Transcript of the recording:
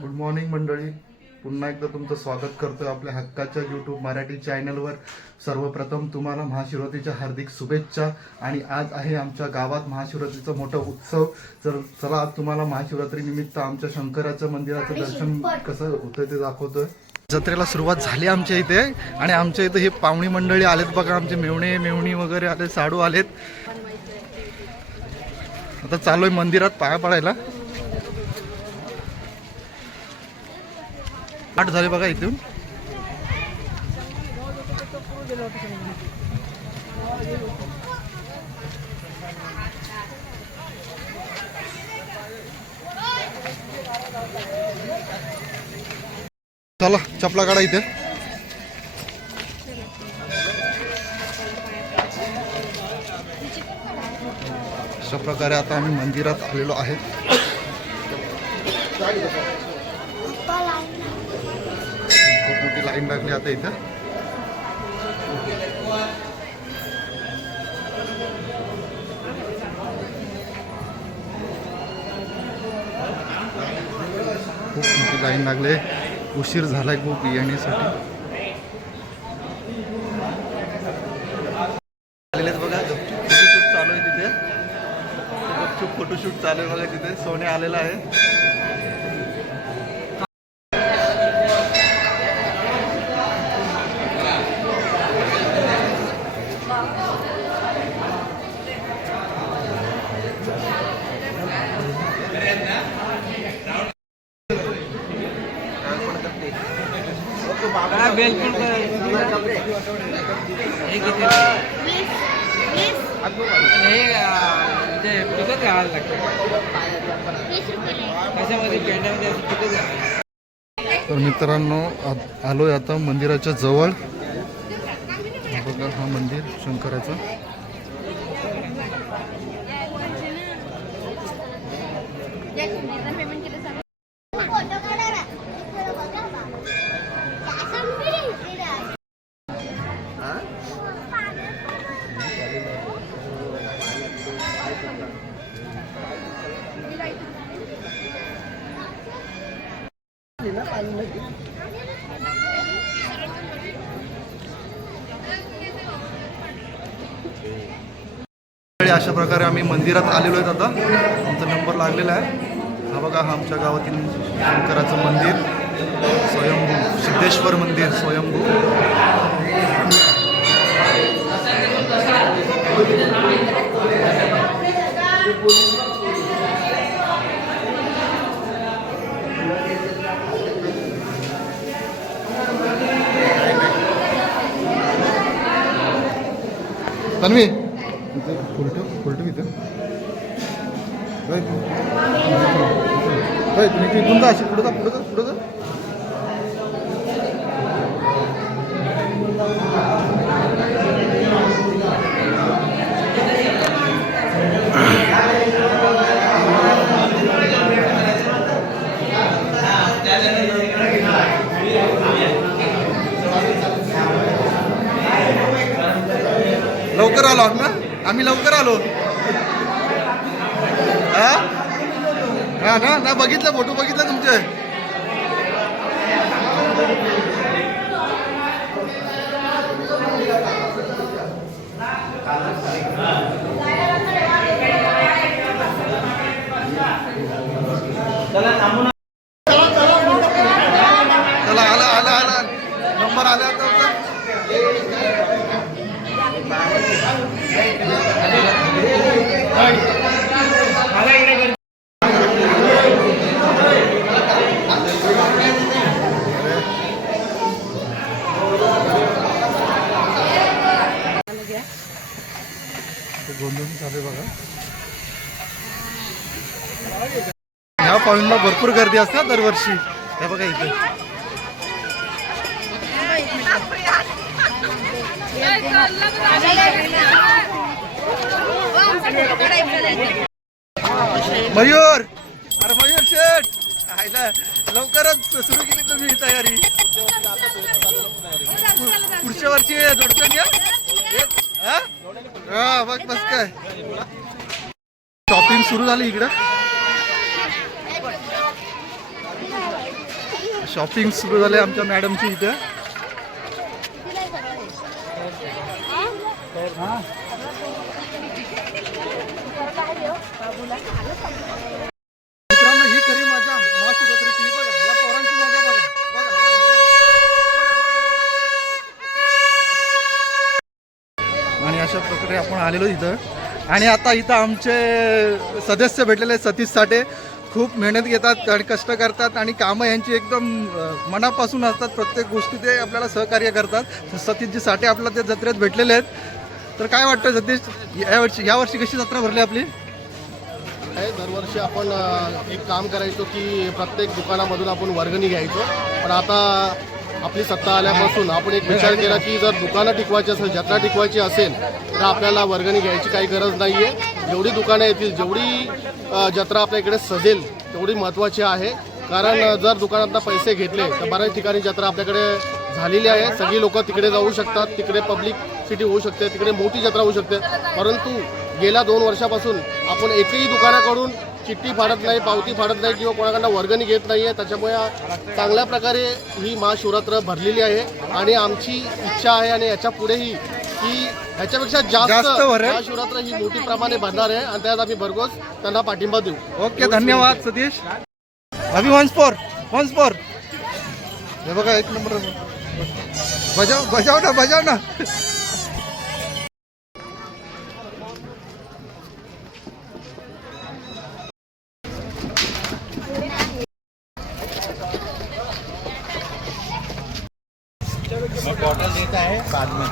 Good morning मंडळी, पुन्हा एकदा तुमचं स्वागत करतोय आपल्या हक्काच्या यूट्यूब मराठी चॅनलवर। सर्वप्रथम तुम्हाला महाशिवरात्रीच्या हार्दिक शुभेच्छा। आणि आज आहे आमच्या गावात महाशिवरात्रीचा मोठा उत्सव। तर चला आज तुम्हाला महाशिवरात्री निमित्त आमच्या शंकराच्या मंदिराचं दर्शन कसं होतंय ते दाखवतोय। जत्रेला सुरुवात झाली आमच्या इथे, आणि आमच्या इथे हे पाहुणी मंडळी आलेत बघा, आमचे मेवणी वगैरे आले, साडू आलेत। आता चाललोय मंदिरात पाया पडायला। आठ झाले बघा इथून। चला चपला काढा इथे। अशा प्रकारे आता आम्ही मंदिरात आलेलो आहे। खूप मोठी लाईन लागली आता इथं। खूप मोठी लाईन लागले, उशीर झालाय खूप येण्यासाठी। आलेले बघा, गपचूप फोटोशूट चालू आहे तिथे। गपचूप फोटोशूट चालू आहे बघा तिथे। सोने आलेला आहे। तर मित्रांनो, आलोय आता मंदिराच्या जवळ। बघा हा मंदिर शंकराचं। अशा प्रकारे आम्ही मंदिरात आलेलो आहेत। आता आमचा नंबर लागलेला आहे। हा बघा, हा आमच्या गावातील शंकराचं मंदिर, स्वयंभू सिद्धेश्वर मंदिर स्वयंभू। तन्वी उलट इथं तुम्ही इथून जा, अशी पुढे जा पुढे जा पुढे जा। लवकर आलो ना आम्ही, लवकर आलो। हा ना बघितलं, फोटो बघितलं तुमचे। चला आला आला आला, नंबर आला आता। गोंधळ चालू बघा। ह्या पॉईंटला भरपूर गर्दी असते दरवर्षी। हे बघा इथे मयूर, अरे मयूर शेठ, लवकरच सुरू केली तुम्ही तयारी। पुढच्या वर्षी जोडतं घ्या। हा बघ बस काय शॉपिंग सुरू झाली इकडं। शॉपिंग सुरू झाले आमच्या मॅडमची इथे. मित्रांनो ही खरी मजा महाशिवरात्रीची. ही बघा या पोरांची मजा बघा. बघा, बघा. आणि अशा प्रकारे आपण आलेलो इथं. आणि आता इथं आमचे सदस्य भेटलेले आहेत सतीश साठे. खूप मेहनत घेतात आणि कष्ट करतात आणि कामं यांची एकदम मनापासून असतात. प्रत्येक गोष्टी ते आपल्याला सहकार्य करतात. सतीशजी साठे आपल्याला ते जत्रेत भेटलेले आहेत. तर काय वाटतं सतीश, यावर्षी कशी जत्रा भरली आपली? दरवर्षी आपण एक काम करायचो की प्रत्येक दुकानामधून आपण वर्गणी घ्यायचो. पण आता आपली सत्ता आल्यापासून आपण एक विचार केला की जर दुकानं टिकवायची असेल, जत्रा टिकवायची असेल तर आपल्याला वर्गणी घ्यायची काही गरज नाही आहे. जेवढी दुकानं येतील, जेवढी जत्रा आपल्या इकडे सजेल तेवढी महत्त्वाची आहे. कारण जर दुकानातनं पैसे घेतले तर बऱ्याच ठिकाणी जत्रा आपल्याकडे झालेली आहे. सगळी लोक तिकडे जाऊ शकतात, तिकडे पब्लिसिटी होऊ शकते, तिकडे मोठी जत्रा होऊ शकते. परंतु गेल्या 2 वर्षापासून आपण एकही दुकानाकडून चिठ्ठी फाडत नाही, पावती फाडत नाही किंवा कोणाकडनं वर्गणी घेत नाही आहे. त्याच्यामुळे चांगल्या प्रकारे ही महाशिवरात्र भरलेली आहे आणि आमची इच्छा आहे आणि याच्या पुढेही की ह्याच्यापेक्षा जास्त महाशिवरात्र ही मोठी प्रमाणे भरणार आहे आणि त्यात आम्ही भरघोस त्यांना पाठिंबा देऊ. ओके, धन्यवाद सतीश. अभि वन्स फोर हे बघा 1 नंबर. बजाव ना. बॉटल देता है बाद में.